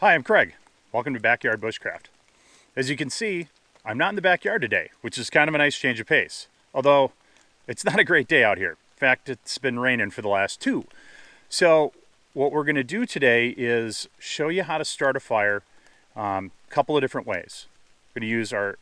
Hi, I'm Craig. Welcome to Backyard Bushcraft. As you can see, I'm not in the backyard today, which is kind of a nice change of pace. Although, it's not a great day out here. In fact, it's been raining for the last 2. So, what we're going to do today is show you how to start a fire a couple of different ways. We're going to use our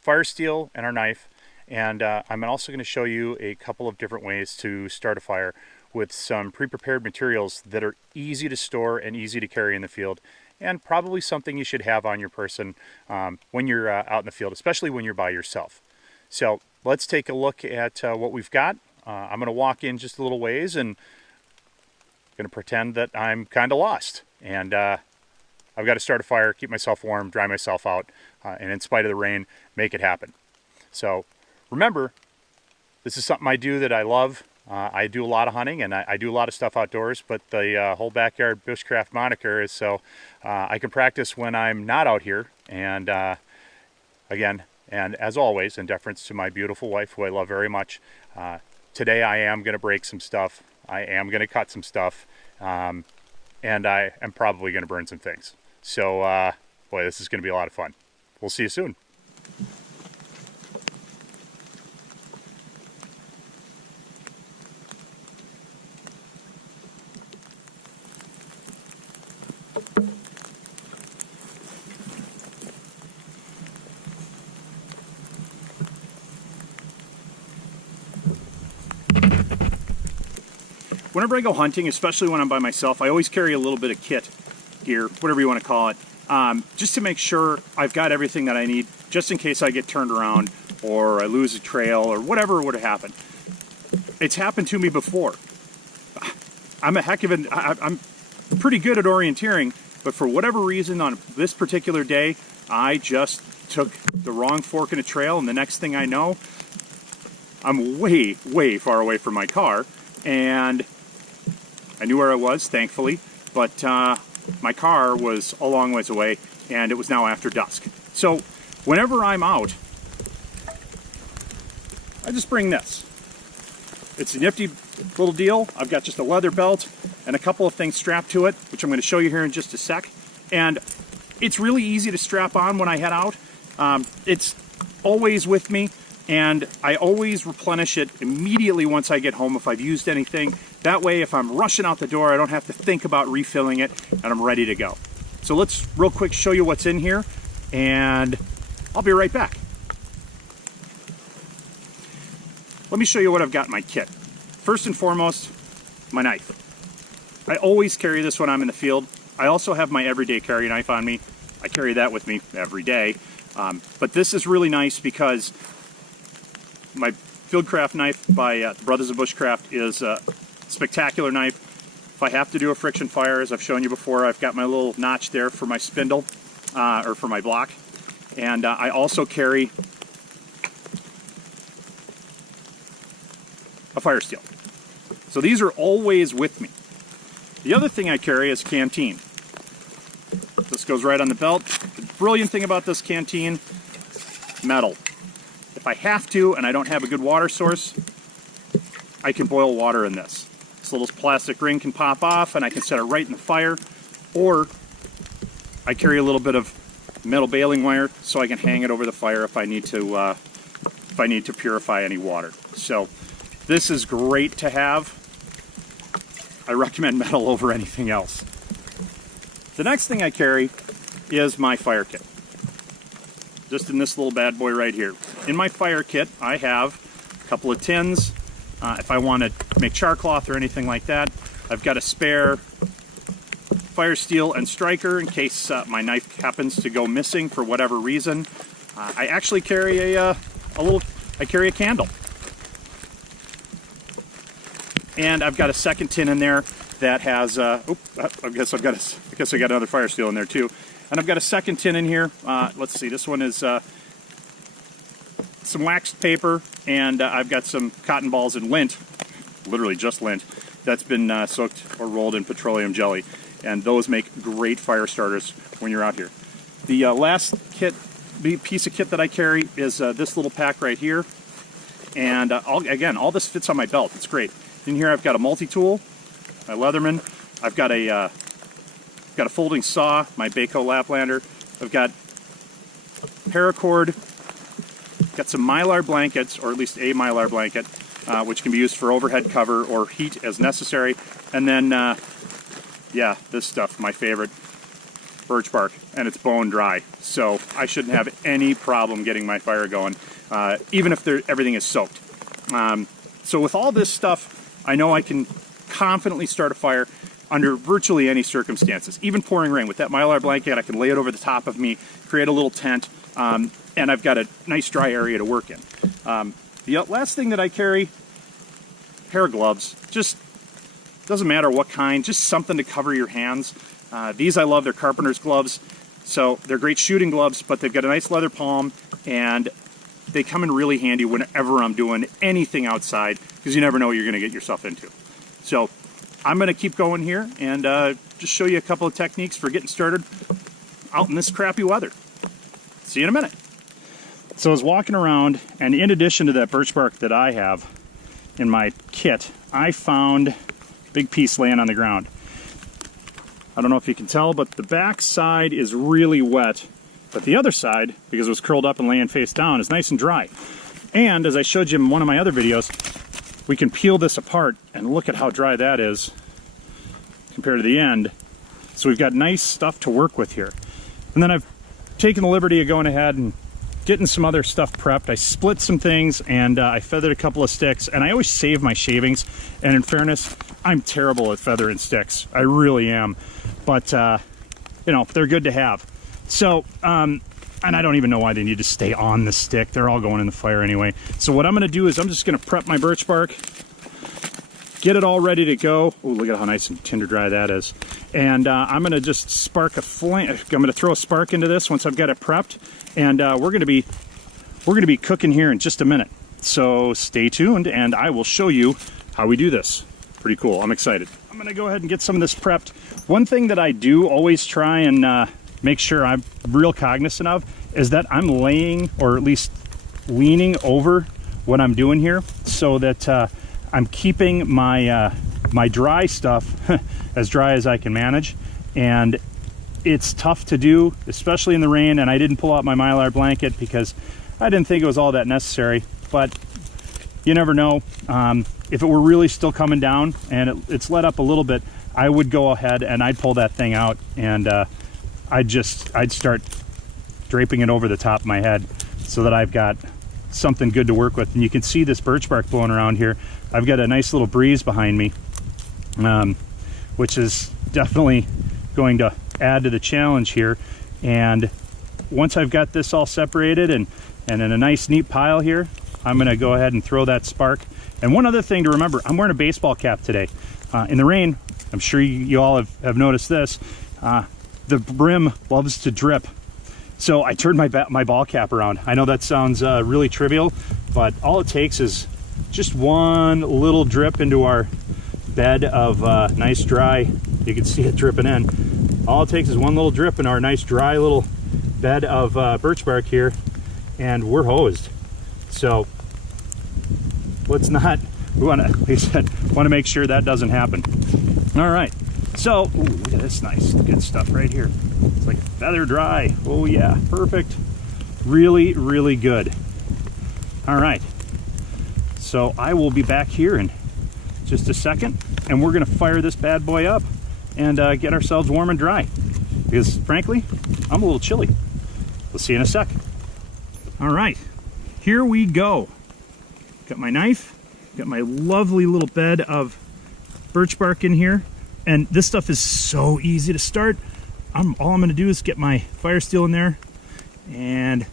fire steel and our knife, and I'm also going to show you a couple of different ways to start a fire with some pre-prepared materials that are easy to store and easy to carry in the field, and probably something you should have on your person when you're out in the field, especially when you're by yourself. So let's take a look at what we've got. I'm going to walk in just a little ways and going to pretend that I'm kind of lost. And I've got to start a fire, keep myself warm, dry myself out, and in spite of the rain, make it happen. So remember, this is something I do that I love. I do a lot of hunting and I do a lot of stuff outdoors, but the whole Backyard Bushcraft moniker is so I can practice when I'm not out here. And again, and as always, in deference to my beautiful wife, who I love very much, today I am going to break some stuff. I am going to cut some stuff, and I am probably going to burn some things. So, boy, this is going to be a lot of fun. We'll see you soon. Whenever I go hunting, especially when I'm by myself, I always carry a little bit of kit, gear, whatever you want to call it, just to make sure I've got everything that I need, just in case I get turned around or I lose a trail or whatever would have happened. It's happened to me before. I'm pretty good at orienteering, but for whatever reason on this particular day, I just took the wrong fork in a trail, and the next thing I know, I'm way, way far away from my car, and I knew where I was, thankfully, but my car was a long ways away, and it was now after dusk. So whenever I'm out, I just bring this. It's a nifty little deal. I've got just a leather belt and a couple of things strapped to it, which I'm going to show you here in just a sec. And it's really easy to strap on when I head out. It's always with me, and I always replenish it immediately once I get home if I've used anything. That way, if I'm rushing out the door, I don't have to think about refilling it, and I'm ready to go. So let's real quick show you what's in here, and I'll be right back. Let me show you what I've got in my kit. First and foremost, my knife. I always carry this when I'm in the field. I also have my everyday carry knife on me. I carry that with me every day. But this is really nice because my Fieldcraft knife by the Brothers of Bushcraft is a spectacular knife. If I have to do a friction fire, as I've shown you before, I've got my little notch there for my spindle, or for my block. And I also carry a fire steel. So these are always with me. The other thing I carry is a canteen. This goes right on the belt. The brilliant thing about this canteen, metal. If I have to and I don't have a good water source, I can boil water in this. This little plastic ring can pop off and I can set it right in the fire, or I carry a little bit of metal baling wire so I can hang it over the fire if I need to purify any water. So this is great to have. I recommend metal over anything else. The next thing I carry is my fire kit. Just in this little bad boy right here. In my fire kit, I have a couple of tins. If I want to make char cloth or anything like that, I've got a spare fire steel and striker in case my knife happens to go missing for whatever reason. I actually carry a candle. And I've got a second tin in there that has, I guess I got another fire steel in there too. And I've got a second tin in here. Let's see, this one is some waxed paper, and I've got some cotton balls and lint, literally just lint, that's been soaked or rolled in petroleum jelly. And those make great fire starters when you're out here. The last piece of kit that I carry is this little pack right here. And again, all this fits on my belt. It's great. In here I've got a multi-tool, my Leatherman. I've got a I've got a folding saw, my Baco Laplander. I've got paracord, got some Mylar blankets, or at least a Mylar blanket, which can be used for overhead cover or heat as necessary. And then, yeah, this stuff, my favorite, birch bark, and it's bone dry. So I shouldn't have any problem getting my fire going, even if everything is soaked. So with all this stuff, I know I can confidently start a fire under virtually any circumstances. Even pouring rain, with that Mylar blanket, I can lay it over the top of me, create a little tent, and I've got a nice dry area to work in. The last thing that I carry, pair of gloves. Just doesn't matter what kind, just something to cover your hands. These I love, they're carpenter's gloves. So they're great shooting gloves, but they've got a nice leather palm, and they come in really handy whenever I'm doing anything outside, because you never know what you're gonna get yourself into. So I'm gonna keep going here and just show you a couple of techniques for getting started out in this crappy weather. See you in a minute. So I was walking around, and in addition to that birch bark that I have in my kit, I found a big piece laying on the ground. I don't know if you can tell, but the back side is really wet, but the other side, because it was curled up and laying face down, is nice and dry. And as I showed you in one of my other videos, we can peel this apart and look at how dry that is compared to the end. So we've got nice stuff to work with here. And then I've taken the liberty of going ahead and getting some other stuff prepped. I split some things, and I feathered a couple of sticks, and I always save my shavings. And in fairness, I'm terrible at feathering sticks. I really am. But, you know, they're good to have. So, and I don't even know why they need to stay on the stick. They're all going in the fire anyway. So what I'm going to do is I'm just going to prep my birch bark, get it all ready to go. Oh, look at how nice and tinder dry that is. And I'm going to just spark a flame. I'm going to throw a spark into this once I've got it prepped. And we're going to be cooking here in just a minute. So stay tuned, and I will show you how we do this. Pretty cool. I'm excited. I'm going to go ahead and get some of this prepped. One thing that I do always try and make sure I'm real cognizant of is that I'm laying, or at least leaning over what I'm doing here, so that I'm keeping my my dry stuff as dry as I can manage. And it's tough to do, especially in the rain, and I didn't pull out my Mylar blanket because I didn't think it was all that necessary. But you never know. If it were really still coming down and it's let up a little bit, I would go ahead and I'd pull that thing out, and I'd start draping it over the top of my head so that I've got something good to work with. And you can see this birch bark blowing around here. I've got a nice little breeze behind me, which is definitely going to add to the challenge here. And once I've got this all separated and in a nice neat pile here, I'm going to go ahead and throw that spark. And one other thing to remember, I'm wearing a baseball cap today. In the rain, I'm sure you all have noticed this, the brim loves to drip. So I turned my ball cap around. I know that sounds really trivial, but all it takes is just one little drip into our bed of nice dry, you can see it dripping in. All it takes is one little drip in our nice dry little bed of birch bark here, and we're hosed. So let's not, we want to, like I said, want to make sure that doesn't happen. All right, so ooh, look at this nice good stuff right here. It's like feather dry. Oh yeah, perfect. Really, really good. All right, so I will be back here in just a second, and we're gonna fire this bad boy up and get ourselves warm and dry, because frankly, I'm a little chilly. We'll see you in a sec. All right, here we go. Got my knife, got my lovely little bed of birch bark in here, and this stuff is so easy to start. All I'm gonna do is get my fire steel in there, and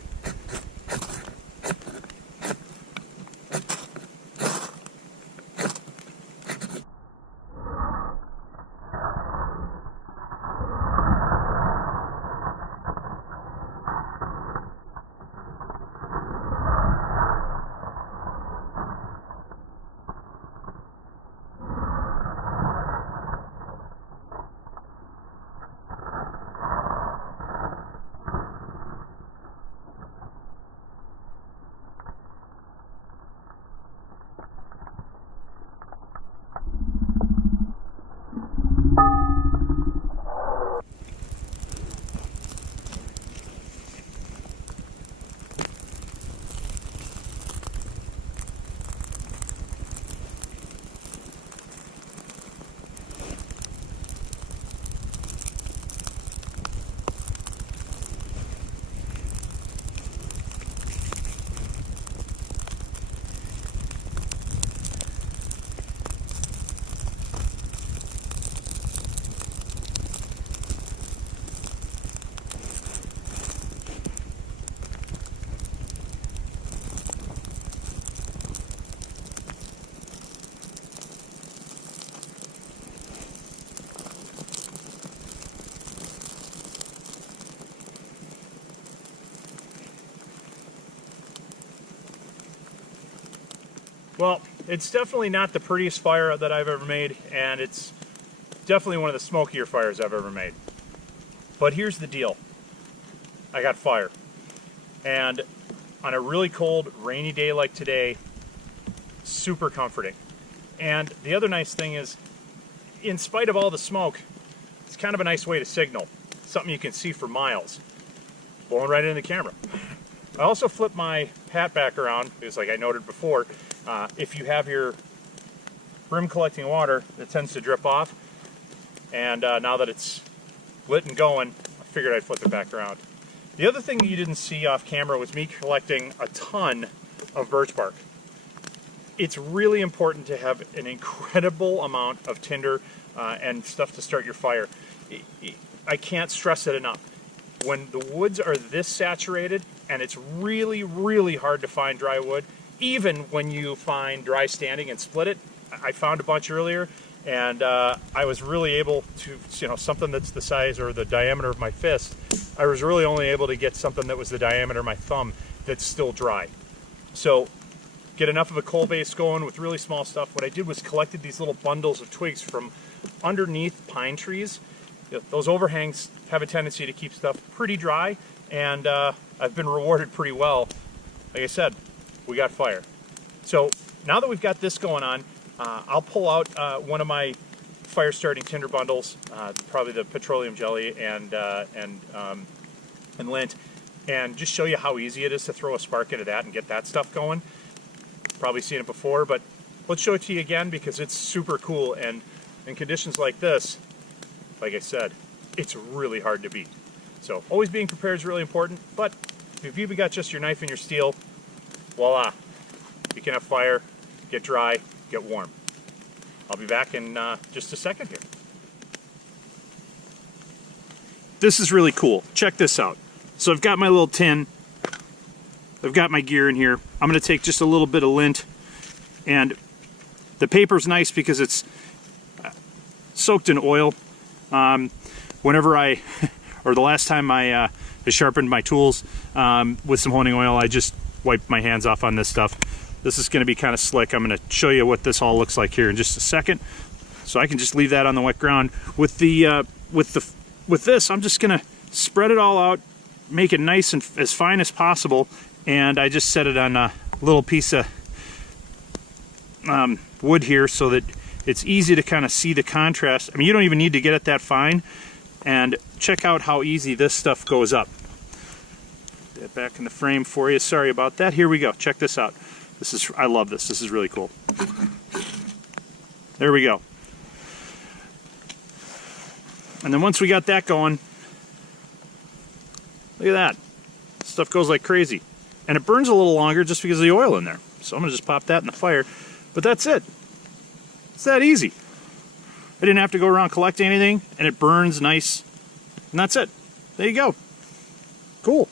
Well, it's definitely not the prettiest fire that I've ever made, and it's definitely one of the smokier fires I've ever made. But here's the deal. I got fire. And on a really cold, rainy day like today, super comforting. And the other nice thing is, in spite of all the smoke, it's kind of a nice way to signal. Something you can see for miles. Blowing right into the camera. I also flipped my hat back around, because like I noted before, if you have your brim collecting water, it tends to drip off. And now that it's lit and going, I figured I'd flip it back around. The other thing that you didn't see off camera was me collecting a ton of birch bark. It's really important to have an incredible amount of tinder and stuff to start your fire. I can't stress it enough. When the woods are this saturated and it's really, really hard to find dry wood, even when you find dry standing and split it, I found a bunch earlier, and I was really able to, something that's the size or the diameter of my fist, I was really only able to get something that was the diameter of my thumb that's still dry. So get enough of a coal base going with really small stuff. What I did was collected these little bundles of twigs from underneath pine trees. Those overhangs have a tendency to keep stuff pretty dry, and I've been rewarded pretty well. Like I said, we got fire. So now that we've got this going on, I'll pull out one of my fire starting tinder bundles, probably the petroleum jelly and lint, and just show you how easy it is to throw a spark into that and get that stuff going. Probably seen it before, but let's show it to you again because it's super cool, and in conditions like this, like I said, it's really hard to beat. So always being prepared is really important, but if you've got just your knife and your steel, voila, you can have fire, get dry, get warm. I'll be back in just a second here. This is really cool. Check this out. So I've got my little tin. I've got my gear in here. I'm going to take just a little bit of lint, and the paper's nice because it's soaked in oil. Whenever or the last time I sharpened my tools with some honing oil, I just wiped my hands off on this stuff. This is going to be kind of slick. I'm going to show you what this all looks like here in just a second. So I can just leave that on the wet ground. With this, I'm just going to spread it all out, make it nice and as fine as possible, and I just set it on a little piece of wood here so that it's easy to kind of see the contrast. I mean, you don't even need to get it that fine, and check out how easy this stuff goes up. Put that back in the frame for you. Sorry about that. Here we go. Check this out. I love this. This is really cool. There we go. And then once we got that going, look at that. Stuff goes like crazy. And it burns a little longer just because of the oil in there. So I'm going to just pop that in the fire. But that's it. It's that easy. I didn't have to go around collecting anything, and it burns nice. And that's it. There you go. Cool.